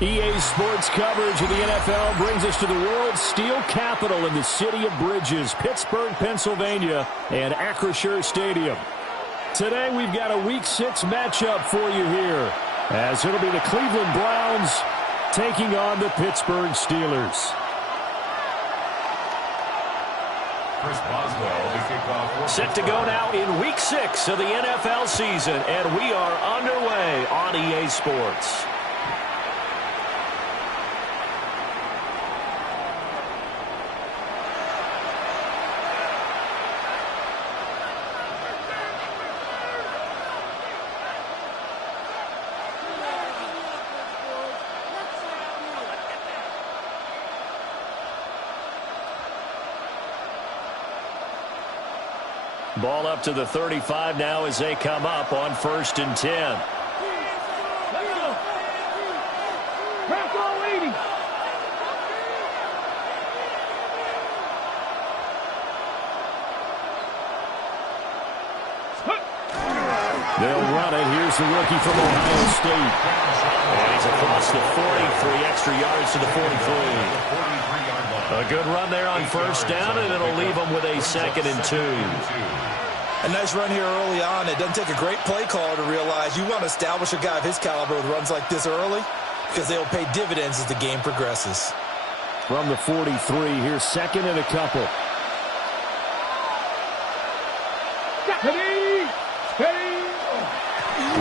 EA Sports coverage of the NFL brings us to the world's steel capital in the city of Bridges, Pittsburgh, Pennsylvania, and Acrisure Stadium. Today we've got a Week 6 matchup for you here, as it'll be the Cleveland Browns taking on the Pittsburgh Steelers. Set to go now in Week 6 of the NFL season, and we are underway on EA Sports. Ball up to the 35 now as they come up on 1st and 10. They'll run it. Here's the rookie from Ohio State. And he's across the 43, extra yards to the 43. A good run there on 1st down, and it'll leave them with a 2nd and 2. A nice run here early on. It doesn't take a great play caller to realize you want to establish a guy of his caliber with runs like this early, because they'll pay dividends as the game progresses. From the 43, here's 2nd and a couple.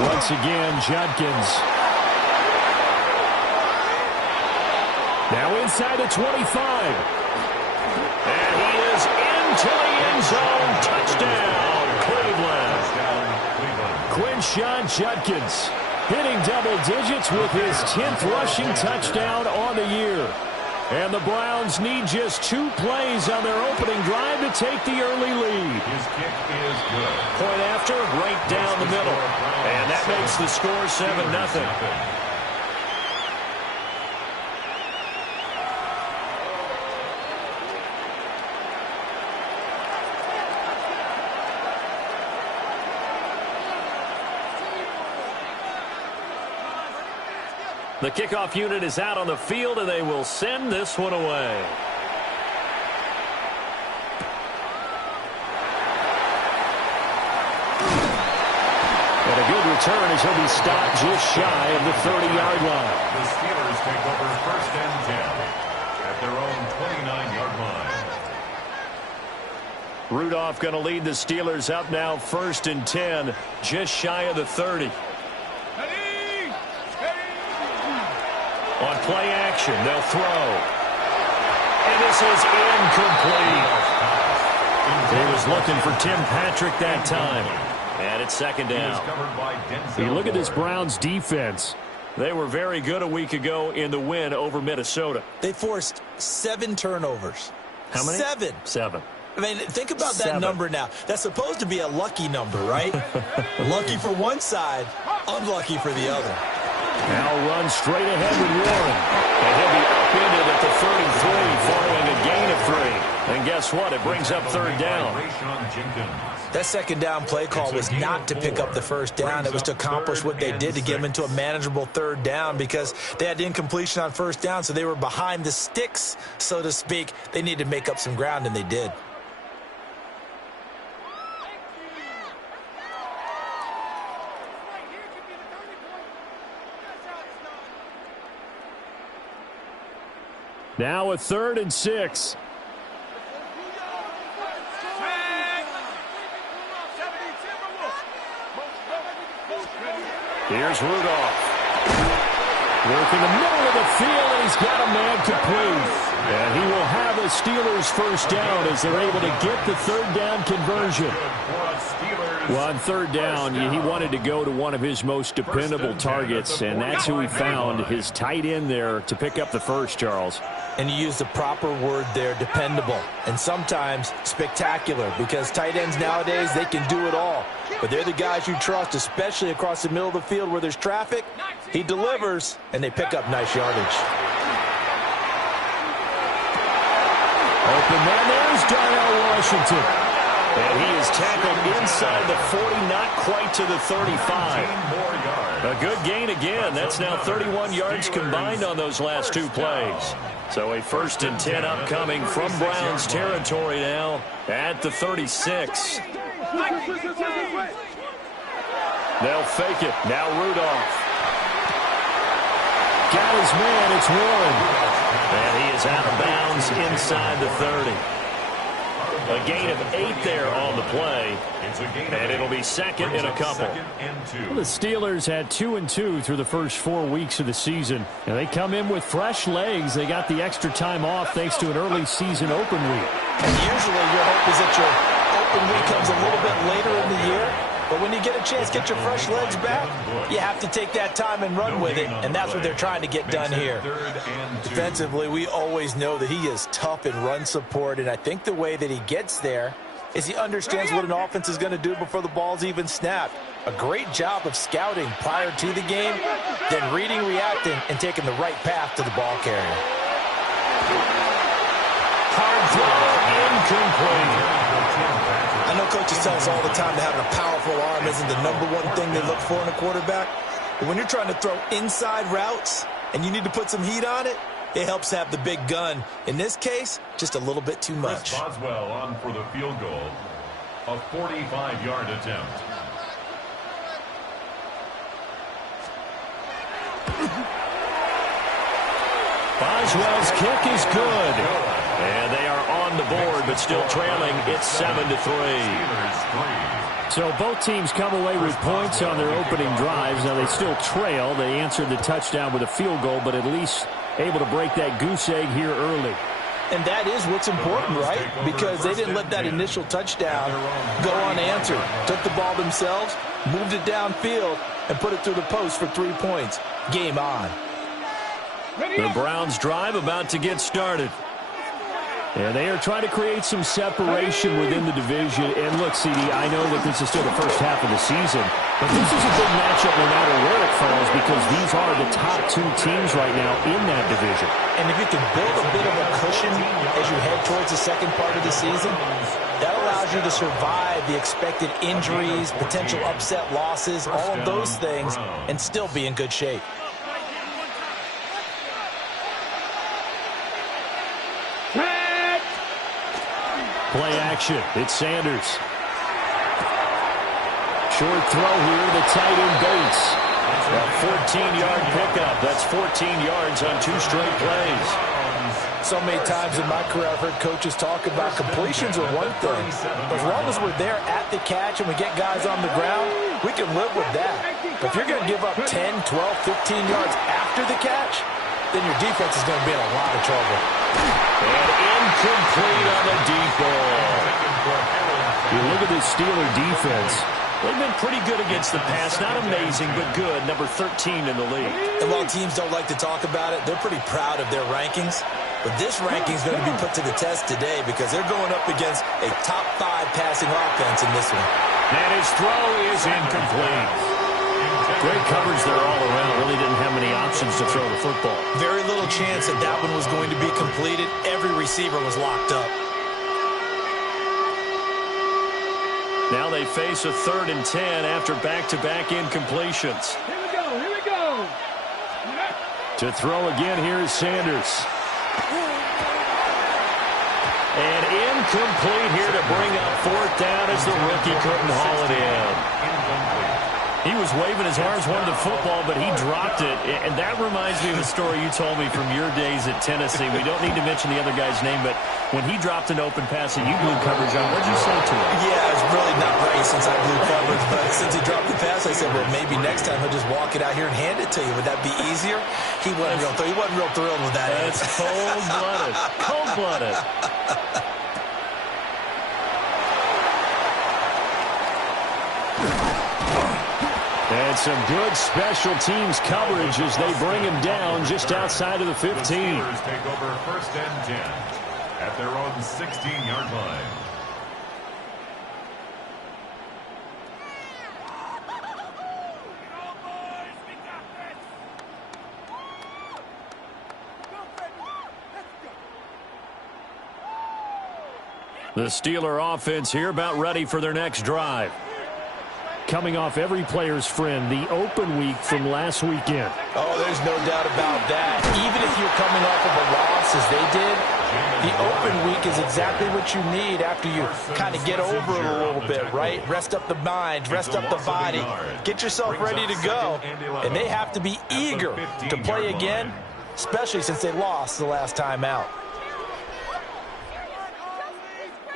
Once again, Judkins. Now inside the 25. And he is into the end zone. Touchdown, Cleveland. Quinshon Judkins hitting double digits with his 10th rushing touchdown on the year. And the Browns need just 2 plays on their opening drive to take the early lead. His kick is good. Point after, right down the middle. And that makes the score 7-0. The kickoff unit is out on the field, and they will send this one away. And a good return as he'll be stopped just shy of the 30-yard line. The Steelers take over 1st and 10 at their own 29-yard line. Rudolph going to lead the Steelers up now 1st and 10, just shy of the 30. On play action, they'll throw. And this is incomplete. He was looking for Tim Patrick that time. And it's 2nd down. You look at this Browns defense. They were very good a week ago in the win over Minnesota. They forced 7 turnovers. How many? 7. I mean, think about that number now. That's supposed to be a lucky number, right? Lucky for one side, unlucky for the other. Now runs straight ahead with Warren. And he'll be upended at the 33 following a gain of 3. And guess what? It brings up 3rd down. That 2nd down play call was not to pick up the 1st down. It was to accomplish what they did to get them into a manageable 3rd down, because they had incompletion on 1st down, so they were behind the sticks, so to speak. They needed to make up some ground, and they did. Now a 3rd and 6. Here's Rudolph. Working the middle of the field, and he's got a man complete. And he will have a Steelers 1st down as they're able to get the 3rd down conversion. Well, on 3rd down, he wanted to go to one of his most dependable targets, and that's who he found, his tight end there, to pick up the 1st, Charles. And you use the proper word there, dependable, and sometimes spectacular, because tight ends nowadays, they can do it all. But they're the guys you trust, especially across the middle of the field where there's traffic. He delivers, and they pick up nice yardage. Open man, there's Darnell Washington. And he is tackled inside the 40, not quite to the 35. A good gain again. That's now 31 yards combined on those last two plays. So a 1st and 10 upcoming from Browns territory now at the 36. They'll fake it. Now Rudolph. Got his man. It's Warren. And he is out of bounds inside the 30. A gain of 8 there on the play. And it'll be 2nd and a couple. Well, the Steelers had 2-2 through the first 4 weeks of the season. And they come in with fresh legs. They got the extra time off thanks to an early season open week. And usually your hope is that your open week comes a little bit later in the year. But when you get a chance to get your fresh legs back, you have to take that time and run with it, and that's what they're trying to get done here. Defensively, we always know that he is tough in run support, and I think the way that he gets there is he understands what an offense is going to do before the ball's even snapped. A great job of scouting prior to the game, then reading, reacting, and taking the right path to the ball carrier. Hard throw, incomplete. I know coaches tell us all the time that having a powerful arm isn't the #1 thing they look for in a quarterback. But when you're trying to throw inside routes and you need to put some heat on it, it helps have the big gun. In this case, just a little bit too much. Boswell on for the field goal. A 45-yard attempt. Boswell's kick is good. And they are on the board, but still trailing. It's 7-3. So both teams come away with points on their opening drives. Now they still trail. They answered the touchdown with a field goal, but at least able to break that goose egg here early. And that is what's important, right? Because they didn't let that initial touchdown go unanswered. Took the ball themselves, moved it downfield, and put it through the post for 3 points. Game on. The Browns drive about to get started. And they are trying to create some separation within the division. And look, CD, I know that this is still the first half of the season, but this is a big matchup no matter where it falls because these are the top 2 teams right now in that division. And if you can build a bit of a cushion as you head towards the second part of the season, that allows you to survive the expected injuries, potential upset losses, all of those things, and still be in good shape. Play action. It's Sanders. Short throw here. The tight end Bates. A 14-yard pickup. That's 14 yards on 2 straight plays. So many times in my career I've heard coaches talk about completions are one thing. As long as we're there at the catch and we get guys on the ground, we can live with that. But if you're going to give up 10, 12, 15 yards after the catch, then your defense is going to be in a lot of trouble. And incomplete on the deep ball. You look at this Steeler defense. They've been pretty good against the pass. Not amazing, but good. Number 13 in the league. And while teams don't like to talk about it, they're pretty proud of their rankings. But this ranking is going to be put to the test today because they're going up against a top 5 passing offense in this one. And his throw is incomplete. Great coverage there all around. Really didn't have many options to throw the football. Very little chance that that one was going to be completed. Every receiver was locked up. Now they face a 3rd and 10 after back-to-back incompletions. Here we go. Here we go. To throw again, here is Sanders. And incomplete here to bring up 4th down as the rookie couldn't haul it in. He was waving his arms, wanted the football, but he dropped it. And that reminds me of a story you told me from your days at Tennessee. We don't need to mention the other guy's name, but when he dropped an open pass and you blew coverage on, what did you say to him? Yeah, it's really not right since I blew coverage, but since he dropped the pass, I said, well, maybe next time he'll just walk it out here and hand it to you. Would that be easier? He wasn't real thrilled with that. That's cold-blooded. Cold-blooded. And some good special teams coverage as they bring him down just outside of the 15. The Steelers take over 1st and 10 at their own 16-yard line. The Steeler offense here about ready for their next drive. Coming off every player's friend, the open week from last weekend. Oh, there's no doubt about that. Even if you're coming off of a loss as they did, the open week is exactly what you need after you kind of get over it a little bit, right? Rest up the mind, rest up the body, get yourself ready to go. And they have to be eager to play again, especially since they lost the last time out.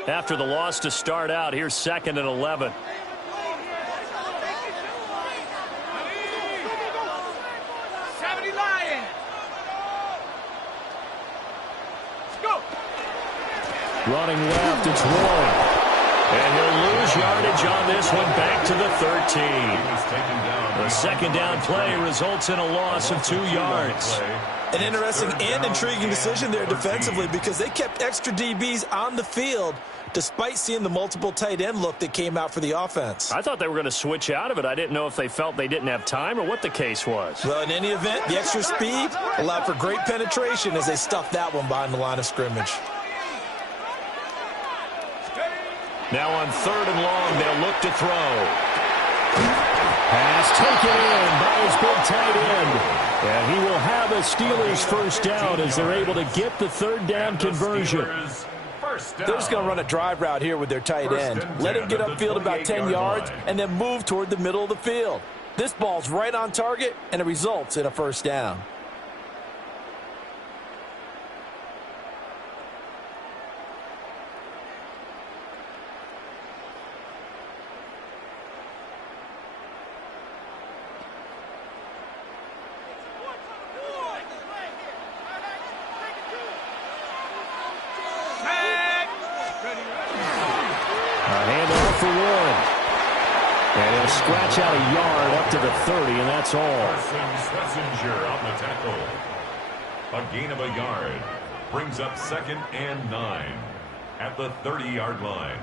After the loss to start out, here's 2nd and 11. Running left, it's Warren. And he'll lose yardage on this one, back to the 13. The second down play results in a loss of 2 yards. An interesting and intriguing decision there defensively because they kept extra DBs on the field despite seeing the multiple tight end look that came out for the offense. I thought they were going to switch out of it. I didn't know if they felt they didn't have time or what the case was. Well, in any event, the extra speed allowed for great penetration as they stuffed that one behind the line of scrimmage. Now on 3rd and long, they'll look to throw. Pass taken in by his big tight end. And he will have a Steelers first down as they're able to get the 3rd down conversion. They're just going to run a drive route here with their tight end. Let him get upfield about 10 yards and then move toward the middle of the field. This ball's right on target, and it results in a first down. For Warren. And he'll scratch out a yard up to the 30, and that's all. Schlesinger on the tackle. A gain of a yard. Brings up 2nd and 9 at the 30-yard line.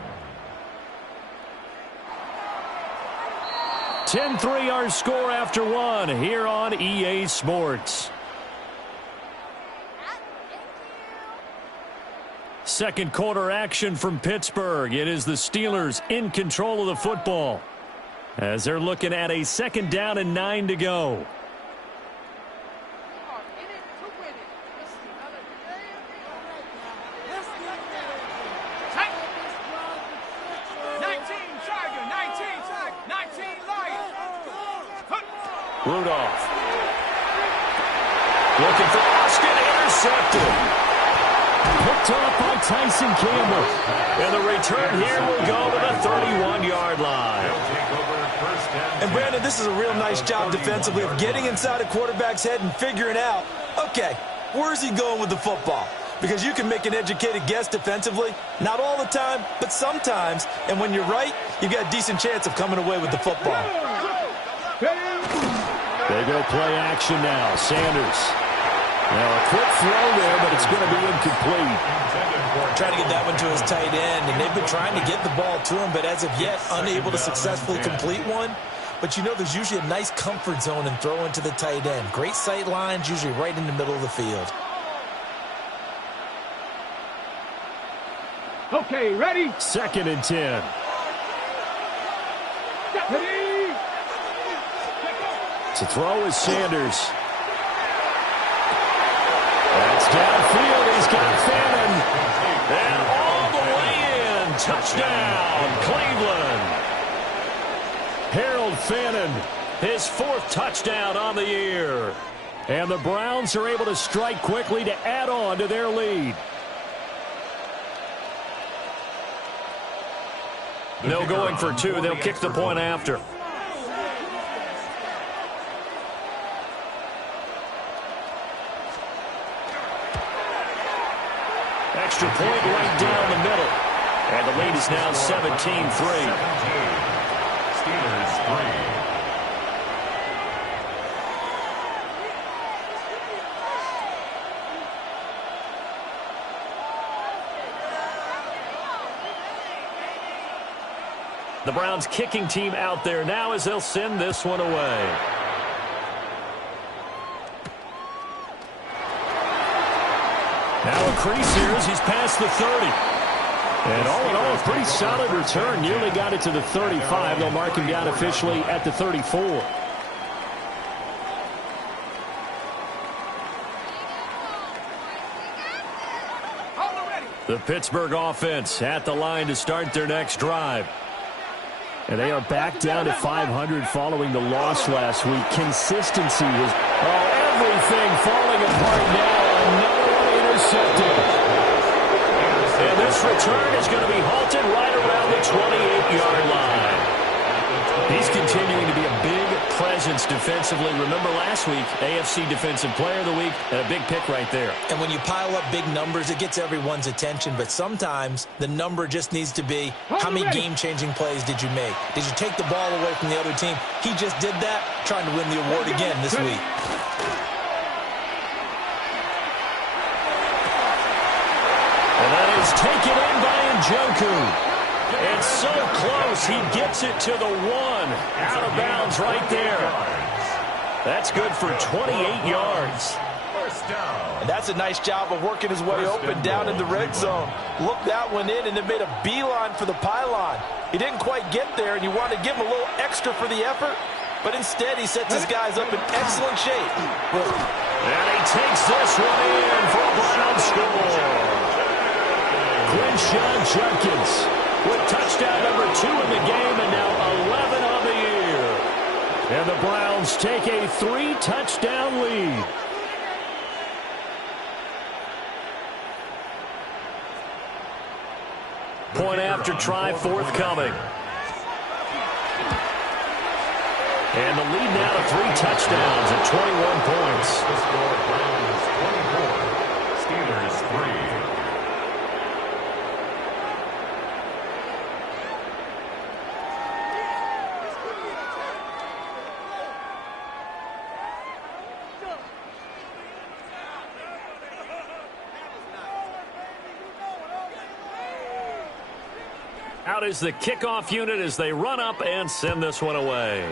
10-3 our score after 1 here on EA Sports. Second quarter action from Pittsburgh. It is the Steelers in control of the football as they're looking at a 2nd down and 9 to go. Rudolph looking for Austin, intercepted. Picked off by Tyson Campbell. And the return here will go to the 31-yard line. And, Brandon, this is a real nice job defensively of getting inside a quarterback's head and figuring out, okay, where's he going with the football? Because you can make an educated guess defensively. Not all the time, but sometimes. And when you're right, you've got a decent chance of coming away with the football. They go play action now. Sanders. Now a quick throw there, but it's going to be incomplete. Trying to get that one to his tight end, and they've been trying to get the ball to him, but as of yet, unable to successfully complete one. But you know there's usually a nice comfort zone in throwing to the tight end. Great sight lines, usually right in the middle of the field. Okay, ready? 2nd and 10. Ready? To throw is Sanders. That's downfield. He's got Fannin. And all the way in. Touchdown, Cleveland. Harold Fannin, his 4th touchdown on the year. And the Browns are able to strike quickly to add on to their lead. No going for 2. They'll kick the point after. Extra point right down the middle. And the lead is now 17-3. Steelers 3. The Browns kicking team out there now as they'll send this one away. Now a crease here as he's past the 30. And all in all, a pretty solid return. Nearly got it to the 35. They'll mark him down officially at the 34. The Pittsburgh offense at the line to start their next drive. And they are back down to 500 following the loss last week. Consistency was everything falling apart now. Another one intercepted. And this return is going to be halted right around the 28-yard line. He's continuing to be a big presence defensively. Remember last week, AFC Defensive Player of the Week, and a big pick right there. And when you pile up big numbers, it gets everyone's attention. But sometimes the number just needs to be, how many game-changing plays did you make? Did you take the ball away from the other team? He just did that, trying to win the award again this week. And that is taken in by Njoku. And so close, he gets it to the 1. Out of bounds right there. That's good for 28 yards. And that's a nice job of working his way open down in the red zone. Looked that one in and then made a beeline for the pylon. He didn't quite get there, and you wanted to give him a little extra for the effort. But instead, he sets his guys up in excellent shape. And he takes this one in for a Brown score. Judkins with touchdown number 2 in the game, and now 11 on the year. And the Browns take a 3-touchdown lead. Point after try forthcoming. And the lead now to 3 touchdowns at 21 points. The score, Browns 24, Steelers 3. Out is the kickoff unit as they run up and send this one away.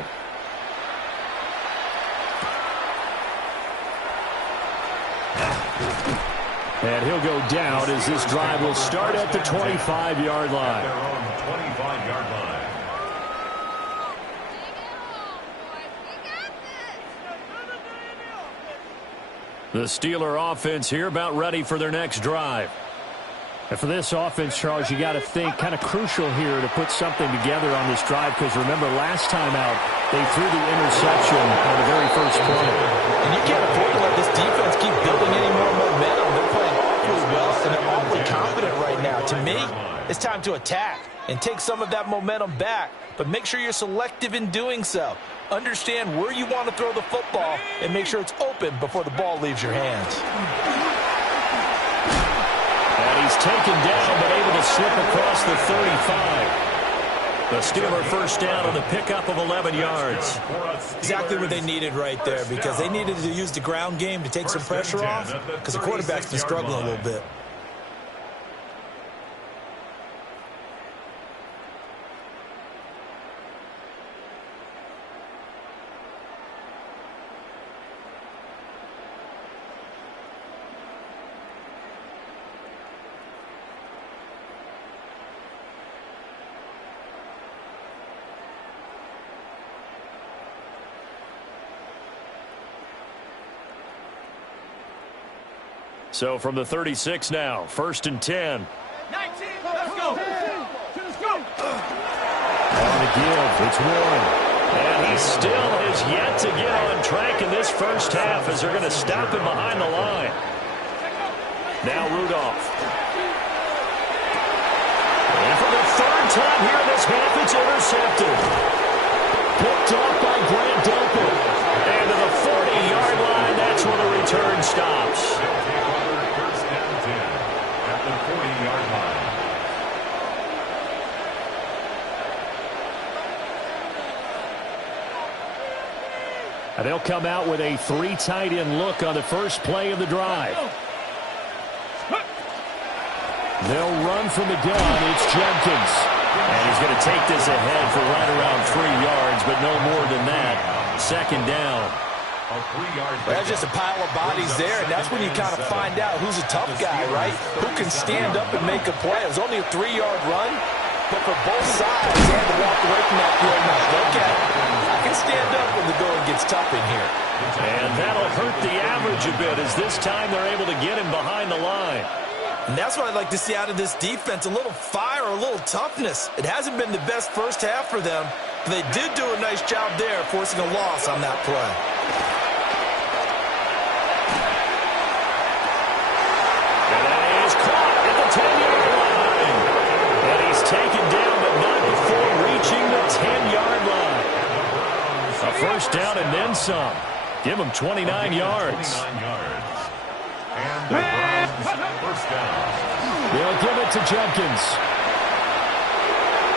And he'll go down as this drive will start at the 25-yard line. Their own 25-yard line. The Steeler offense here about ready for their next drive. And for this offense, Charles, you got to think kind of crucial here to put something together on this drive, because remember last time out they threw the interception on the very first play. And you can't afford to let this defense keep building any more momentum. They're playing awfully well, and they're awfully confident right now. To me, it's time to attack and take some of that momentum back, but make sure you're selective in doing so. Understand where you want to throw the football and make sure it's open before the ball leaves your hands. And he's taken down but able to slip across the 35. The Steeler first down on the pickup of 11 yards. Exactly what they needed right there, because they needed to use the ground game to take some pressure off, because the quarterback's been struggling a little bit. So from the 36 now, 1st and 10. 19, let's go. Let's go. On the give, it's Warren. And he still has yet to get on track in this first half as they're going to stop him behind the line. Now Rudolph. And for the 3rd time here in this half, it's intercepted. Picked off by Grant Delpit. And to the 40-yard line, that's where the return stops. And they'll come out with a 3 tight end look on the first play of the drive. They'll run from the gun. It's Jenkins. And he's going to take this ahead for right around 3 yards, but no more than that. 2nd down. That's just a pile of bodies there, and that's when you kind of find out who's a tough guy, right? Who can stand up and make a play. It was only a 3-yard run, but for both sides, they had to walk away from that field now. Okay, I can stand up when the going gets tough in here. And that'll hurt the average a bit, as this time they're able to get him behind the line. And that's what I'd like to see out of this defense, a little fire, a little toughness. It hasn't been the best first half for them, but they did do a nice job there, forcing a loss on that play. And that is caught at the 10-yard line. And he's taken down, but not before reaching the 10-yard line. A first down and then some. Give him 29 yards. And the Browns first down. They'll give it to Jenkins.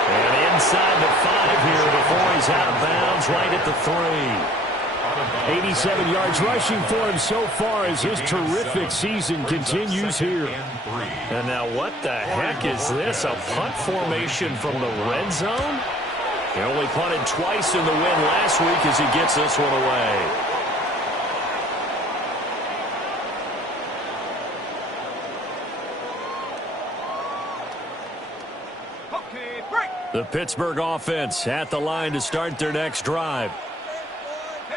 And inside the 5 here before he's out of bounds, right at the 3. 87 yards rushing for him so far as his terrific season continues here. And now what the heck is this? A punt formation from the red zone? He only punted twice in the win last week as he gets this one away. The Pittsburgh offense at the line to start their next drive.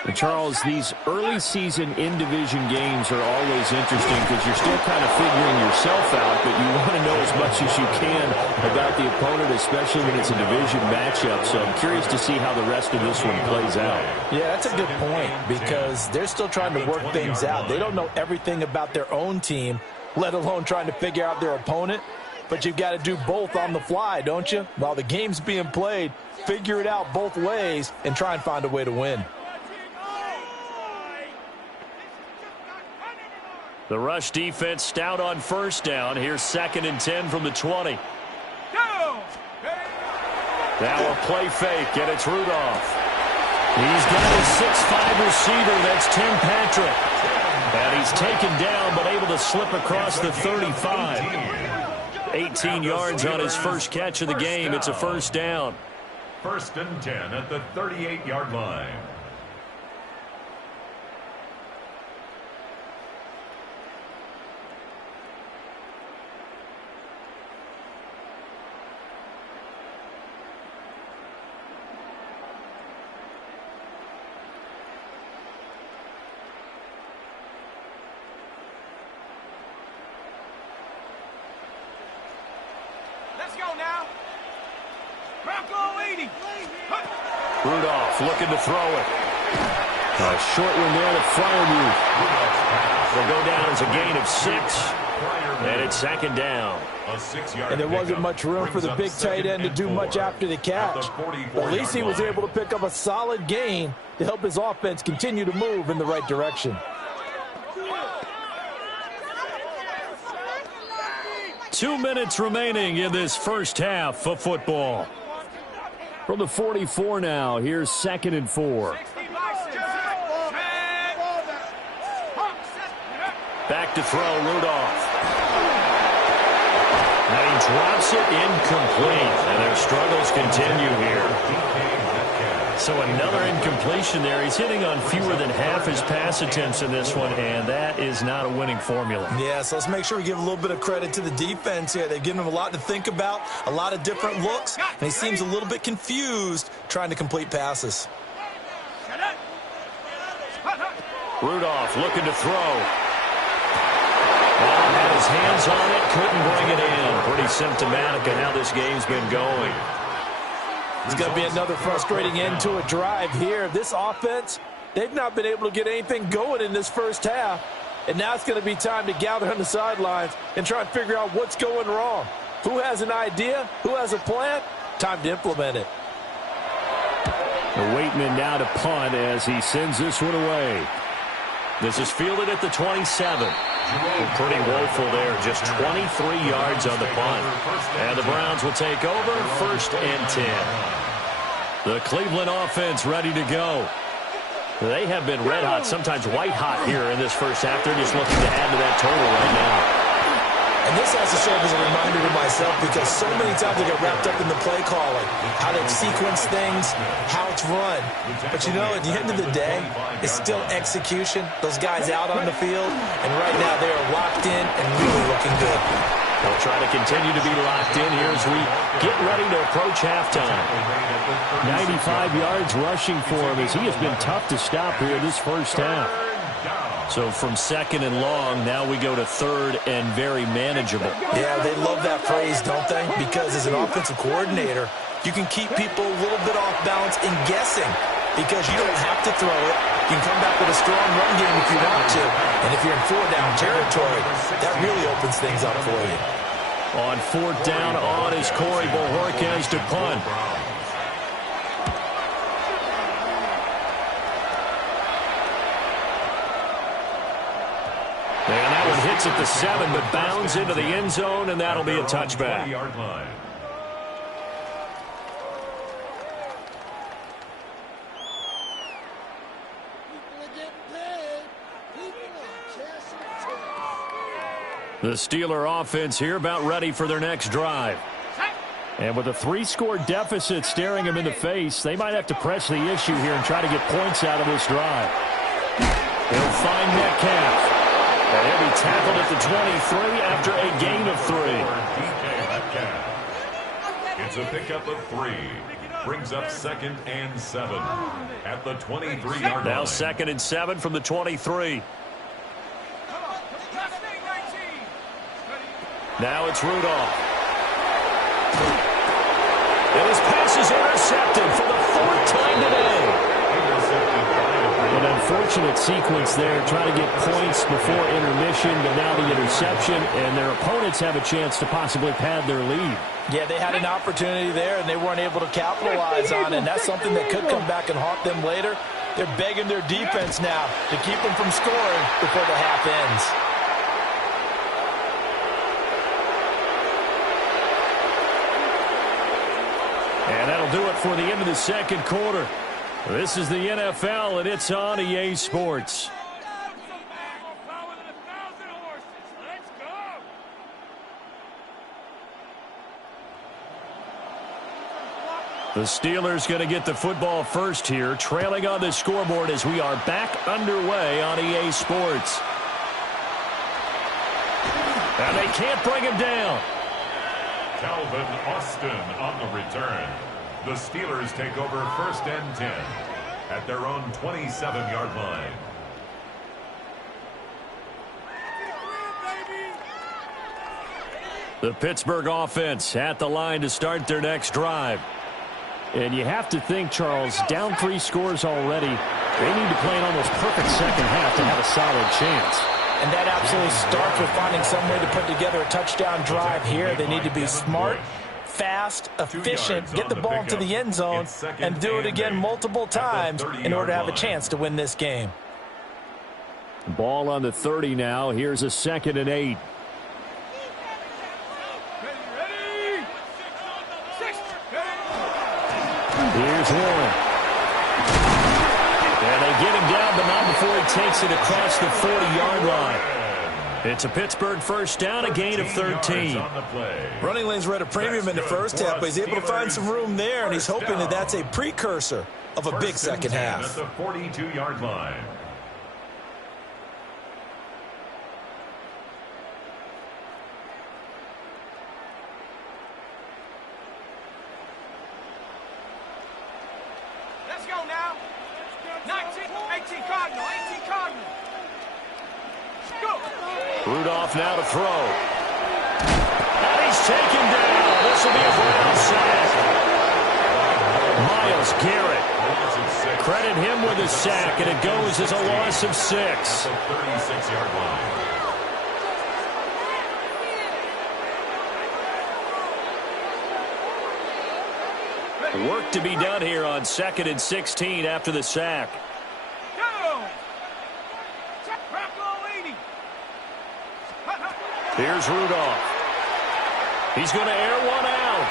And Charles, these early season in-division games are always interesting because you're still kind of figuring yourself out, but you want to know as much as you can about the opponent, especially when it's a division matchup. So I'm curious to see how the rest of this one plays out. Yeah, that's a good point because they're still trying to work things out. They don't know everything about their own team, let alone trying to figure out their opponent. But you've got to do both on the fly, don't you? While the game's being played, figure it out both ways and try and find a way to win. The rush defense stout on first down. Here's 2nd and 10 from the 20. Now a play fake, and it's Rudolph. He's got a 6'5" receiver. That's Tim Patrick. And he's taken down, but able to slip across the 35. 18 yards on his first catch of the game. It's a first down. 1st and 10 at the 38-yard line. Let's go now. Bronco 80. Rudolph looking to throw it. A short one there to Freiermuth. Will go down as a gain of 6. And it's 2nd down. And there wasn't much room for the big tight end to do much after the catch. But at least he was able to pick up a solid gain to help his offense continue to move in the right direction. 2 minutes remaining in this first half of football. From the 44 now, here's 2nd and 4. Back to throw, Rudolph. And he drops it incomplete. And their struggles continue here. So another incompletion there. He's hitting on fewer than half his pass attempts in this one, and that is not a winning formula. Yeah, so let's make sure we give a little bit of credit to the defense here. They've given him a lot to think about, a lot of different looks, and he seems a little bit confused trying to complete passes. Rudolph looking to throw. Well, had his hands on it, couldn't bring it in. Pretty symptomatic of how this game's been going. It's going to be another frustrating end to a drive here. This offense, they've not been able to get anything going in this first half. And now it's going to be time to gather on the sidelines and try and figure out what's going wrong. Who has an idea? Who has a plan? Time to implement it. The Waitman now to punt as he sends this one away. This is fielded at the 27. Pretty woeful there. Just 23 yards on the punt. And the Browns will take over 1st and 10. The Cleveland offense ready to go. They have been red hot, sometimes white hot here in this first half. They're just looking to add to that total right now. And this has to serve as a reminder to myself because so many times I get wrapped up in the play calling, how they sequence things, how it's run. But you know, at the end of the day, it's still execution. Those guys out on the field, and right now they are locked in and really looking good. They'll try to continue to be locked in here as we get ready to approach halftime. 95 yards rushing for him as he has been tough to stop here this first half. So from second and long, now we go to third and very manageable. Yeah, they love that phrase, don't they? Because as an offensive coordinator, you can keep people a little bit off balance and guessing because you don't have to throw it. You can come back with a strong run game if you want to. And if you're in four-down territory, that really opens things up for you. On fourth down, on is Corey Bojorquez to punt. And that one hits at the 7, but bounds into the end zone, and that'll be a touchback. The Steeler offense here about ready for their next drive. And with a 3-score deficit staring them in the face, they might have to press the issue here and try to get points out of this drive. They'll find Metcalf. And he'll be tackled at the 23 after a gain of 3. It's a pickup of 3. Brings up 2nd and 7 at the 23-yard line. Now 2nd and 7 from the 23. Now it's Rudolph. And his pass is intercepted for the 4th time today. An unfortunate sequence there, trying to get points before intermission, but now the interception, and their opponents have a chance to possibly pad their lead. Yeah, they had an opportunity there, and they weren't able to capitalize on it, and that's something that could come back and haunt them later. They're begging their defense now to keep them from scoring before the half ends. And that'll do it for the end of the second quarter. This is the NFL, and it's on EA Sports. The Steelers going to get the football first here, trailing on the scoreboard as we are back underway on EA Sports. And they can't bring him down. Calvin Austin on the return. The Steelers take over 1st and 10 at their own 27-yard line. The Pittsburgh offense at the line to start their next drive. And you have to think, Charles, down 3 scores already. They need to play an almost perfect second half to have a solid chance. And that absolutely starts with finding some way to put together a touchdown drive here. They need to be smart, fast, efficient, get the ball into the end zone, and do it again multiple times in order to have a chance to win this game. Ball on the 30 now. Here's a 2nd and 8. Here's Warren. And they get him down, but not before he takes it across the 40-yard line. It's a Pittsburgh first down, a gain of 13. Running lanes were at a premium in the first half, but he's able to find some room there, and he's hoping that that's a precursor of a big second half. At the 42-yard line. Let's go now. 19, 18 Cardinal, 18 Cardinal. Go. Rudolph now to throw. And he's taken down. This will be a Brown sack. Myles Garrett. Credit him with a sack, and it goes as a loss of 6. 36-yard line. Work to be done here on 2nd and 16 after the sack. Go. Here's Rudolph. He's going to air one out.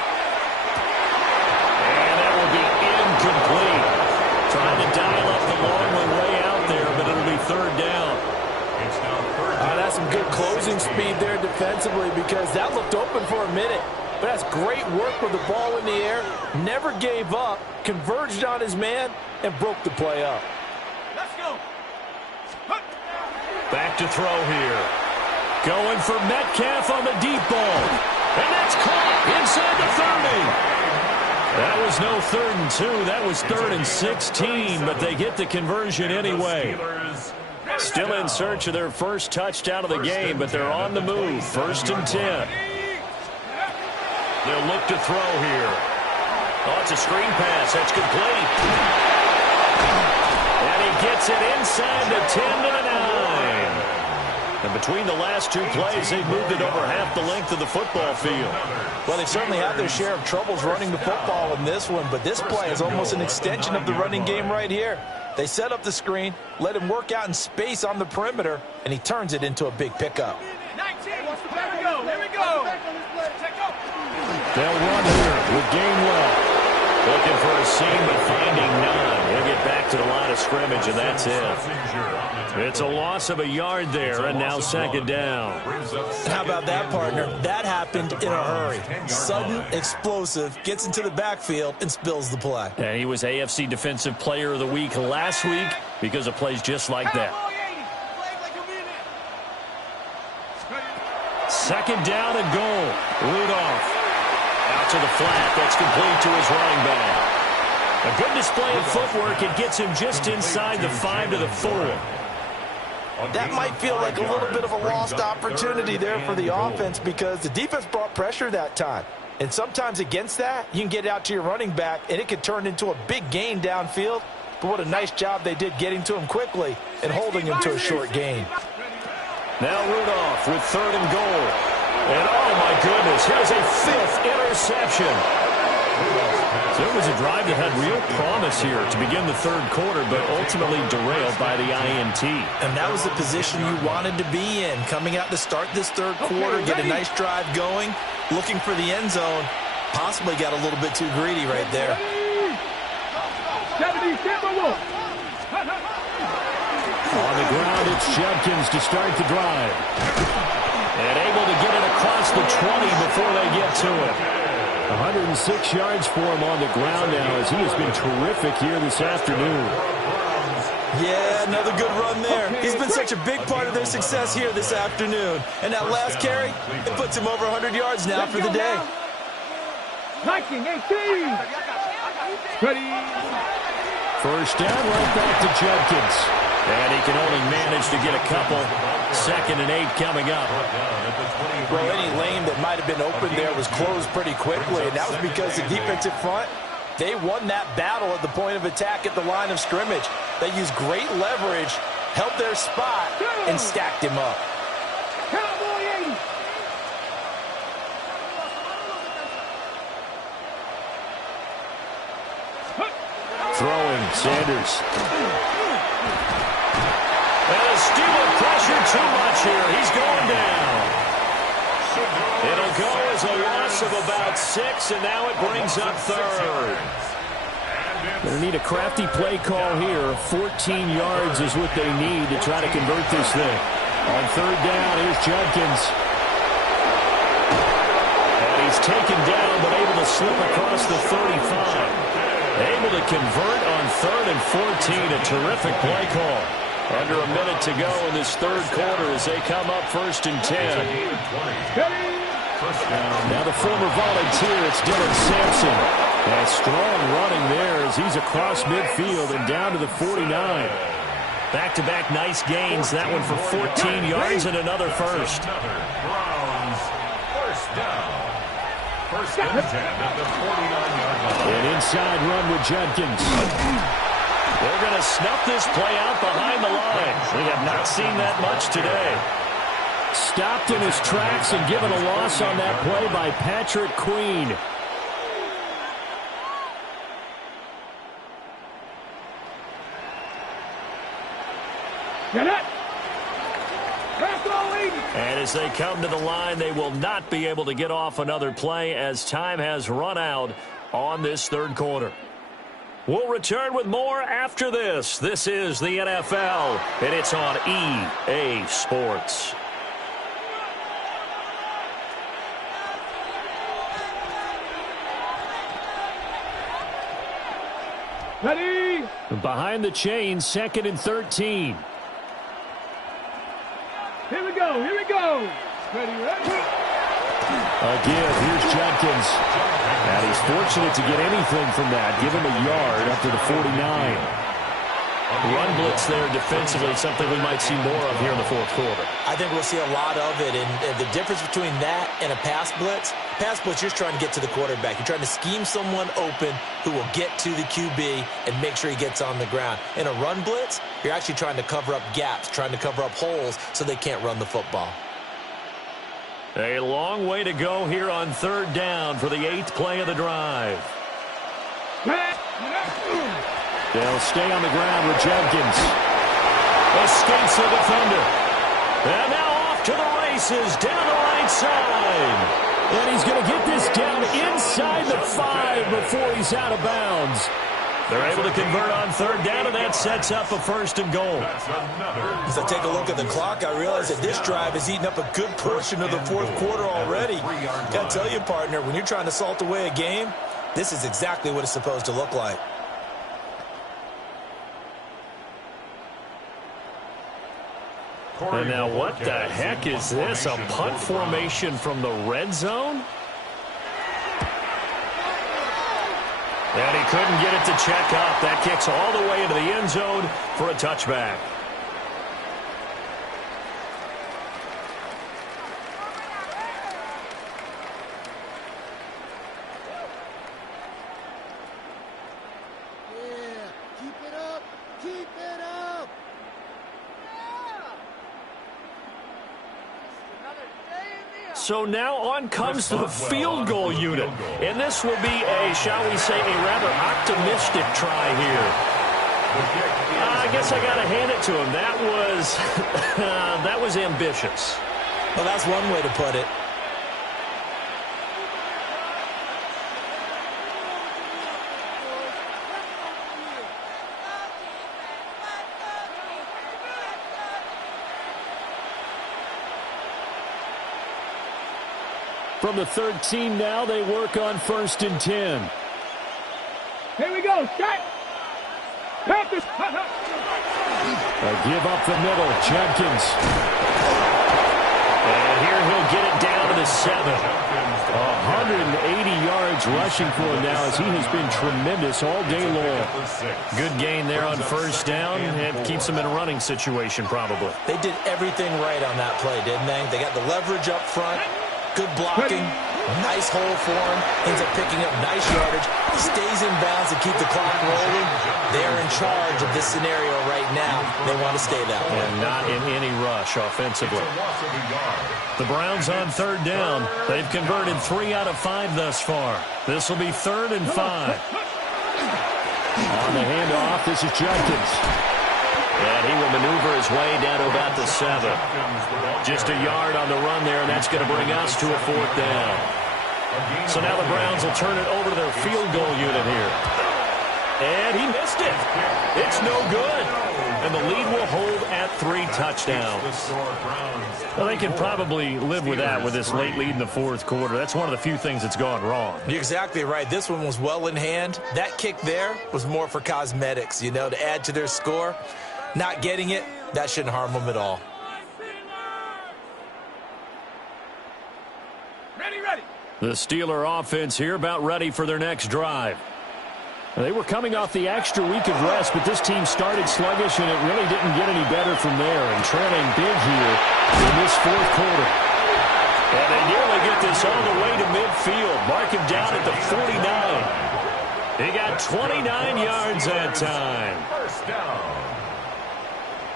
And that will be incomplete. Trying to dial up the long one way out there, but it'll be 3rd down. It's now 3rd down. That's some good closing speed there defensively because that looked open for a minute. But that's great work with the ball in the air. Never gave up, converged on his man, and broke the play up. Let's go. Back to throw here. Going for Metcalf on the deep ball. And that's caught inside the 30. That was no 3rd and 2. That was 3rd and 16, but they get the conversion anyway. Still in search of their first touchdown of the game, but they're on the move. 1st and 10. They'll look to throw here. Oh, it's a screen pass. That's complete. And he gets it inside the 10 to the 9. And between the last two plays, they've moved it over half the length of the football field. Well, they certainly had their share of troubles running the football in this one, but this play is almost an extension of the running game right here. They set up the screen, let him work out in space on the perimeter, and he turns it into a big pickup. 19. There we go. There we go. They'll run here with Gainwell. Looking for a seam, but finding none. He'll get back to the line of scrimmage, and that's it. It's a loss of a yard there, and now 2nd down. How about that, partner? That happened in a hurry. Sudden, explosive, gets into the backfield, and spills the play. And he was AFC Defensive Player of the Week last week because of plays just like that. 2nd down and goal. Rudolph. Out to the flat. That's complete to his running back. A good display of footwork. It gets him just inside the 5 to the 4. That might feel like a little bit of a lost opportunity there for the offense because the defense brought pressure that time. And sometimes against that, you can get out to your running back, and it could turn into a big gain downfield. But what a nice job they did getting to him quickly and holding him to a short gain. Now Rudolph with 3rd and goal. And, oh, my goodness, here's a 5th interception. So it was a drive that had real promise here to begin the 3rd quarter, but ultimately derailed by the INT. And that was the position you wanted to be in, coming out to start this 3rd quarter, get a nice drive going, looking for the end zone. Possibly got a little bit too greedy right there. On the ground, it's Judkins to start the drive. And able to get it across the 20 before they get to it. 106 yards for him on the ground now as he has been terrific here this afternoon. Yeah, another good run there. He's been such a big part of their success here this afternoon. And that last carry, it puts him over 100 yards now for the day. 19, 18. Ready. First down, right back to Judkins. And he can only manage to get a couple. 2nd and 8 coming up. Well, any lane that might have been open there was closed pretty quickly, and that was because the defensive front, they won that battle at the point of attack at the line of scrimmage. They used great leverage, held their spot, and stacked him up. Throwing, Sanders. And Steeler pressure too much here. He's going down. It'll go as a loss of about 6, and now it brings up 3rd. Going to need a crafty play call here. 14 yards is what they need to try to convert this thing. On 3rd down, here's Judkins. And he's taken down, but able to slip across the 35. Able to convert on 3rd and 14. A terrific play call. Under a minute to go in this 3rd quarter as they come up 1st and 10. Now the former volunteer, it's Dylan Sampson. And strong running there as he's across midfield and down to the 49. Back-to-back nice gains. That one for 14 yards and another first. First and 10 at the 49-yard line. An inside run with Judkins. They're going to snuff this play out behind the line. We have not seen that much today. Stopped in his tracks and given a loss on that play by Patrick Queen. And as they come to the line, they will not be able to get off another play as time has run out on this 3rd quarter. We'll return with more after this. This is the NFL, and it's on EA Sports. Ready? Behind the chain, 2nd and 13. Here we go. Here we go. Ready, ready. Again, here's Judkins. And he's fortunate to get anything from that. Give him a yard up to the 49. Run blitz there defensively, something we might see more of here in the fourth quarter. I think we'll see a lot of it, and the difference between that and a pass blitz, you're trying to get to the quarterback. You're trying to scheme someone open who will get to the QB and make sure he gets on the ground. In a run blitz, you're actually trying to cover up gaps, trying to cover up holes so they can't run the football. A long way to go here on 3rd down for the 8th play of the drive. They'll stay on the ground with Judkins. Escapes the defender. And now off to the races down the right side. And he's going to get this down inside the 5 before he's out of bounds. They're able to convert on 3rd down, and that sets up a 1st and goal. As I take a look at the clock, I realize that this drive has eaten up a good portion of the 4th quarter already. Got to tell you, partner, when you're trying to salt away a game, this is exactly what it's supposed to look like. And now what the heck is this? A punt formation from the red zone? And he couldn't get it to check up. That kicks all the way into the end zone for a touchback. So now on comes the field goal unit. And this will be a, shall we say, a rather optimistic try here. I guess I got to hand it to him. That was ambitious. Well, that's one way to put it. From the 13 now, they work on 1st and 10. Here we go. Shot. Give up the middle. Judkins. And here he'll get it down to the 7. 180 yards rushing for him now as he has been tremendous all day long. Good gain there on 1st down. It keeps him in a running situation probably. They did everything right on that play, didn't they? They got the leverage up front. Good blocking, nice hole for him, ends up picking up nice yardage, stays in bounds to keep the clock rolling. They're in charge of this scenario right now. They want to stay that way. And not in any rush offensively. The Browns on 3rd down. They've converted 3 out of 5 thus far. This will be 3rd and 5. On the handoff, this is Judkins. And he will maneuver his way down to about the 7. Just a yard on the run there, and that's going to bring us to a 4th down. So now the Browns will turn it over to their field goal unit here. And he missed it. It's no good. And the lead will hold at 3 touchdowns. Well, they can probably live with that with this late lead in the 4th quarter. That's one of the few things that's gone wrong. You're exactly right. This one was well in hand. That kick there was more for cosmetics, you know, to add to their score. Not getting it, that shouldn't harm them at all. Ready. The Steeler offense here about ready for their next drive. They were coming off the extra week of rest, but this team started sluggish, and it really didn't get any better from there. And trailing big here in this 4th quarter. And they nearly get this all the way to midfield. Mark him down at the 49. He got 29 yards that time. 1st down.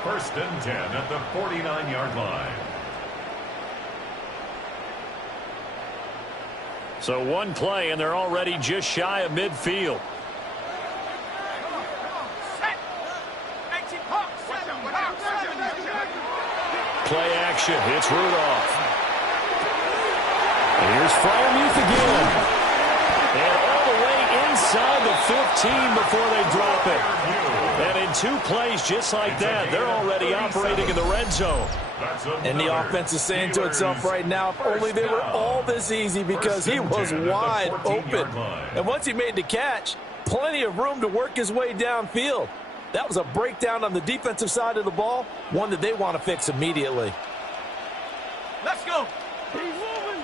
1st and 10 at the 49-yard line. So one play, and they're already just shy of midfield. Play action. It's Rudolph. And here's Freiermuth again. And all the way inside the 15 before they drop it. And in 2 plays just like that, they're already operating in the red zone. And the offense is saying to itself right now, if only they were all this easy, because he was wide open. And once he made the catch, plenty of room to work his way downfield. That was a breakdown on the defensive side of the ball, one that they want to fix immediately. Let's go. He's moving.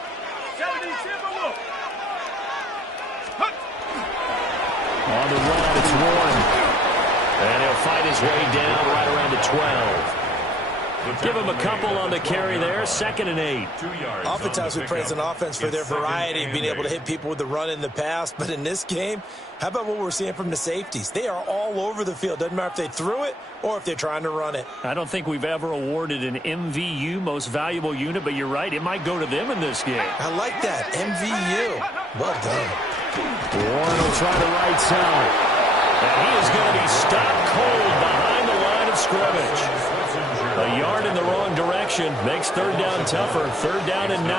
70 MWO. On the run, it's Warren. And he'll fight his way down right around the 12. Give him a couple on the carry there. 2nd and 8. Oftentimes we praise an offense for their variety of being able to hit people with the run in the pass. But in this game, how about what we're seeing from the safeties? They are all over the field. Doesn't matter if they threw it or if they're trying to run it. I don't think we've ever awarded an MVU, most valuable unit, but you're right. It might go to them in this game. I like that. MVU. Well done. Warren will try the right side. And he is going to be stopped cold behind the line of scrimmage. A yard in the wrong direction makes 3rd down tougher. 3rd down and 9.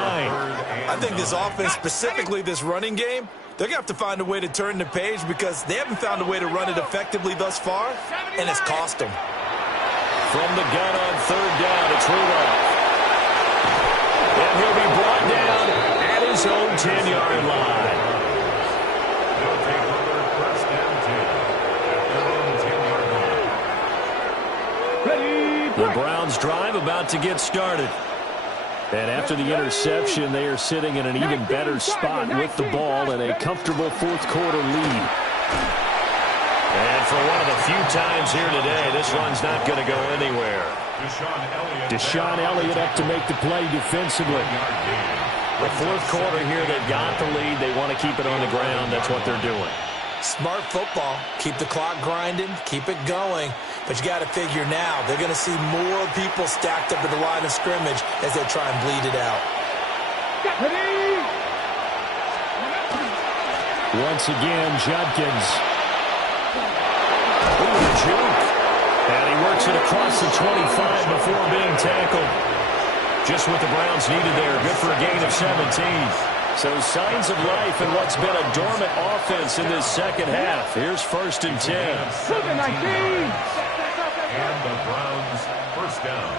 I think this offense, specifically this running game, they're going to have to find a way to turn the page, because they haven't found a way to run it effectively thus far, and it's cost them. From the gun on 3rd down, it's Rudolph. And he'll be brought down at his own 10-yard line. They'll take over 1st down 10 at their own 10-yard line. The Browns drive about to get started. And after the interception, they are sitting in an even better spot with the ball and a comfortable 4th quarter lead. And for one of the few times here today, this run's not going to go anywhere. Deshaun Elliott up to make the play defensively. The 4th quarter here, they've got the lead. They want to keep it on the ground. That's what they're doing. Smart football. Keep the clock grinding. Keep it going. But you got to figure now, they're going to see more people stacked up at the line of scrimmage as they try and bleed it out. Once again, Judkins. Ooh, a juke. And he works it across the 25 before being tackled. Just what the Browns needed there. Good for a gain of 17. So signs of life in what's been a dormant offense in this 2nd half. Here's 1st and 10. And the Browns 1st down.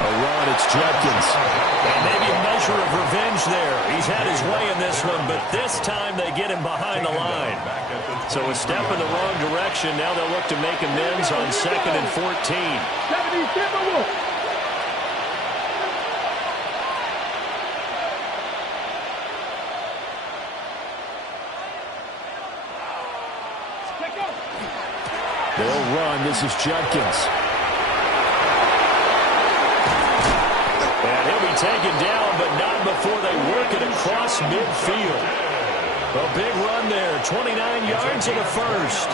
A run, it's Judkins. And maybe a measure of revenge there. He's had his way in this one, but this time they get him behind the line. So a step in the wrong direction. Now they'll look to make amends on 2nd and 14. They'll run. This is Judkins. And he'll be taken down, but not before they work it across midfield. A big run there. 29 yards in the 1st.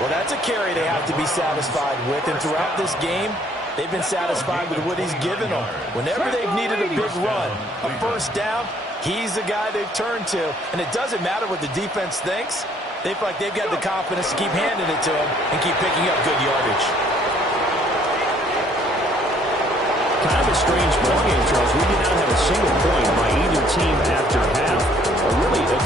Well, that's a carry they have to be satisfied with. And throughout this game, they've been satisfied with what he's given them. Whenever they've needed a big run, a 1st down, he's the guy they've turned to. And it doesn't matter what the defense thinks. They feel like they've got the confidence to keep handing it to him and keep picking up good yardage. Kind of a strange ball game, Charles. We did not have a single point by either team after half. Really a